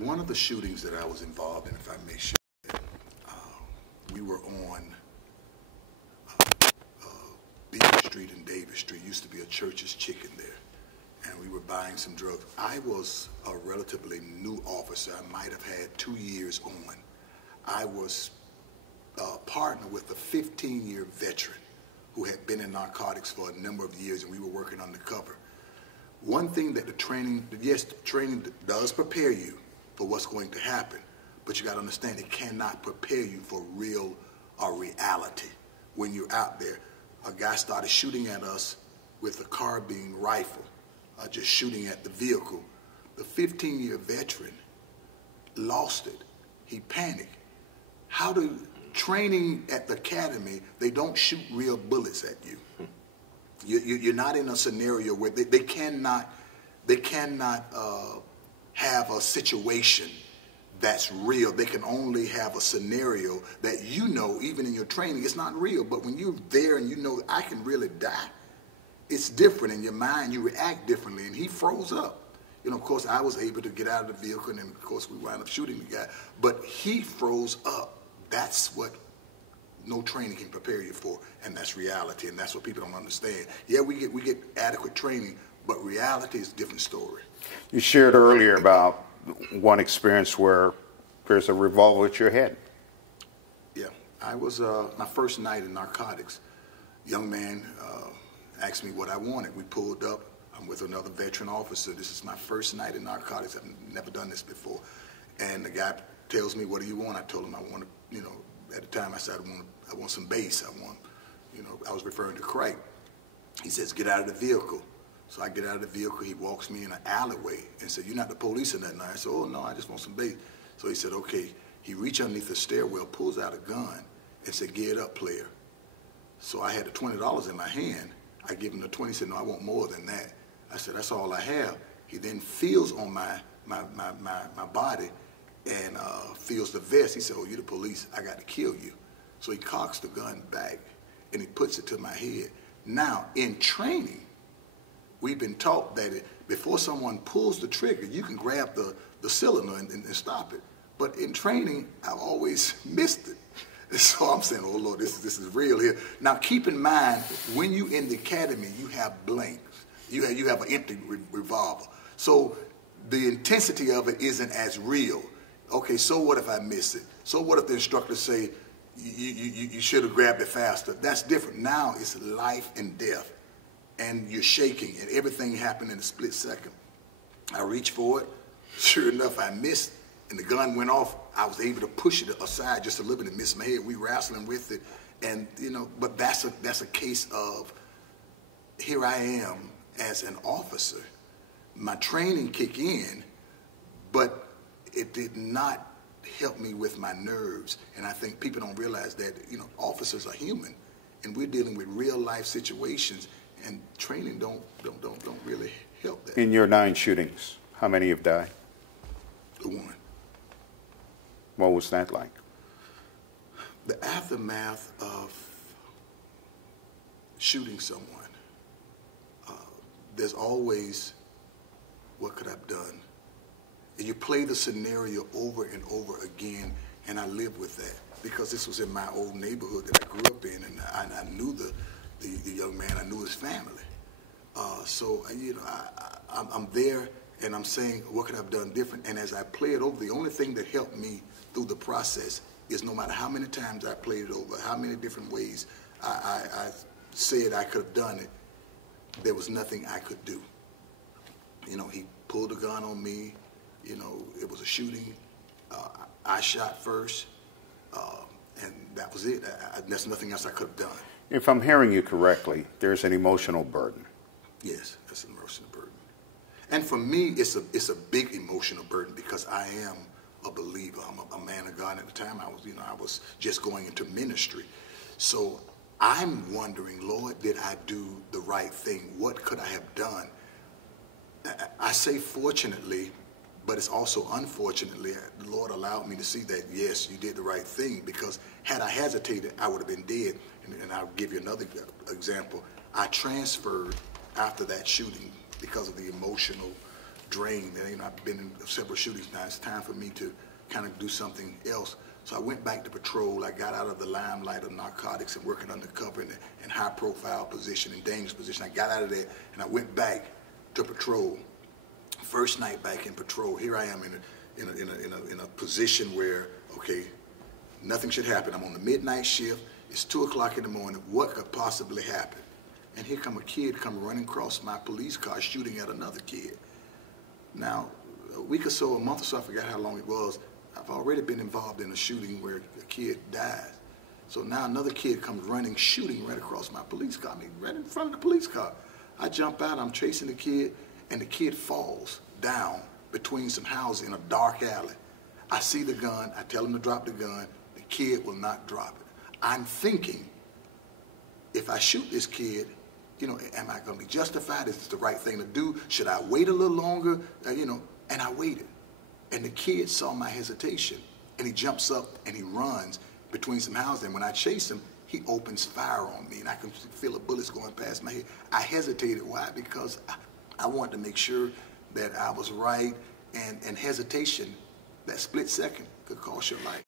One of the shootings that I was involved in, if I may share, we were on Beacon Street and Davis Street. Used to be a Church's Chicken there, and we were buying some drugs. I was a relatively new officer. I might have had 2 years on. I was partnered with a 15-year veteran who had been in narcotics for a number of years, and we were working undercover. One thing that the training does prepare you for what's going to happen, but you got to understand it cannot prepare you for real or reality. When you're out there, a guy started shooting at us with a carbine rifle, just shooting at the vehicle. The 15-year veteran lost it. He panicked. How do training at the academy, they don't shoot real bullets at you. You're not in a scenario where they cannot have a situation that's real. They can only have a scenario that you know, even in your training, it's not real. But when you're there and you know I can really die, it's different in your mind. You react differently. And he froze up. You know, of course, I was able to get out of the vehicle, and then, of course, we wound up shooting the guy. But he froze up. That's what no training can prepare you for, and that's reality, and that's what people don't understand. Yeah, we get adequate training, but reality is a different story. You shared earlier about one experience where there's a revolver at your head. Yeah, I was my first night in narcotics. Young man asked me what I wanted. We pulled up. I'm with another veteran officer. This is my first night in narcotics. I've never done this before. And the guy tells me, "What do you want?" I told him I want to, you know, at the time I said I want some bass. I was referring to crack. He says, "Get out of the vehicle." So I get out of the vehicle. He walks me in an alleyway and said, "You're not the police or nothing." I said, "Oh no, I just want some bass." So he said, "Okay." He reached underneath the stairwell, pulls out a gun, and said, "Get it up, player." So I had the $20 in my hand. I give him the 20. He said, "No, I want more than that." I said, "That's all I have." He then feels on my body and feels the vest. He said, "Oh, you're the police. I got to kill you." So he cocks the gun back and he puts it to my head. Now, in training, we've been taught that before someone pulls the trigger, you can grab the cylinder and stop it. But in training, I always missed it. And so I'm saying, "Oh Lord, this is real here." Now, keep in mind, when you in the academy, you have blanks. You have an empty revolver. So the intensity of it isn't as real. Okay, so what if I miss it? So what if the instructor say, you should have grabbed it faster? That's different. Now it's life and death, and you're shaking, and everything happened in a split second. I reached for it. Sure enough, I missed, and the gun went off. I was able to push it aside just a little bit and miss my head. We wrestling with it, and you know, but that's a case of, here I am as an officer. My training kicked in, but it did not help me with my nerves. And I think people don't realize that, you know, officers are human, and we're dealing with real life situations, and training don't really help that. In your 9 shootings, how many have died? The one. What was that like? The aftermath of shooting someone, there's always, what could I have done? And you play the scenario over and over again, and I live with that because this was in my old neighborhood that I grew up in, and I knew the young man, I knew his family. So you know, I'm there, and I'm saying, what could I have done different? And as I play it over, the only thing that helped me through the process is no matter how many times I played it over, how many different ways I said I could have done it, there was nothing I could do. You know, he pulled a gun on me. You know, it was a shooting. I shot first, and that was it. There's nothing else I could have done. If I'm hearing you correctly, there's an emotional burden. Yes, that's an emotional burden. And for me, it's a big emotional burden because I am a believer. I'm a man of God. At the time, I was just going into ministry. So I'm wondering, Lord, did I do the right thing? What could I have done? I say fortunately, but it's also unfortunately, the Lord allowed me to see that, yes, you did the right thing, because had I hesitated, I would have been dead. And I'll give you another example. I transferred after that shooting because of the emotional drained. And, you know, I've been in several shootings now. It's time for me to kind of do something else. So I went back to patrol. I got out of the limelight of narcotics and working undercover in high-profile position, in dangerous position. I got out of there, and I went back to patrol. First night back in patrol, here I am in a position where, okay, nothing should happen. I'm on the midnight shift. It's 2 o'clock in the morning. What could possibly happen? And here come a kid running across my police car shooting at another kid. Now, a week or so, a month or so, I forgot how long it was, I've already been involved in a shooting where a kid died. So now another kid comes running, shooting right across my police car. I mean, right in front of the police car. I jump out, I'm chasing the kid, and the kid falls down between some houses in a dark alley. I see the gun, I tell him to drop the gun, the kid will not drop it. I'm thinking, if I shoot this kid, you know, am I going to be justified? Is this the right thing to do? Should I wait a little longer? You know, and I waited. And the kid saw my hesitation, and he jumps up and he runs between some houses. And when I chase him, he opens fire on me, and I can feel the bullets going past my head. I hesitated. Why? Because I wanted to make sure that I was right, and hesitation, that split second, could cost your life.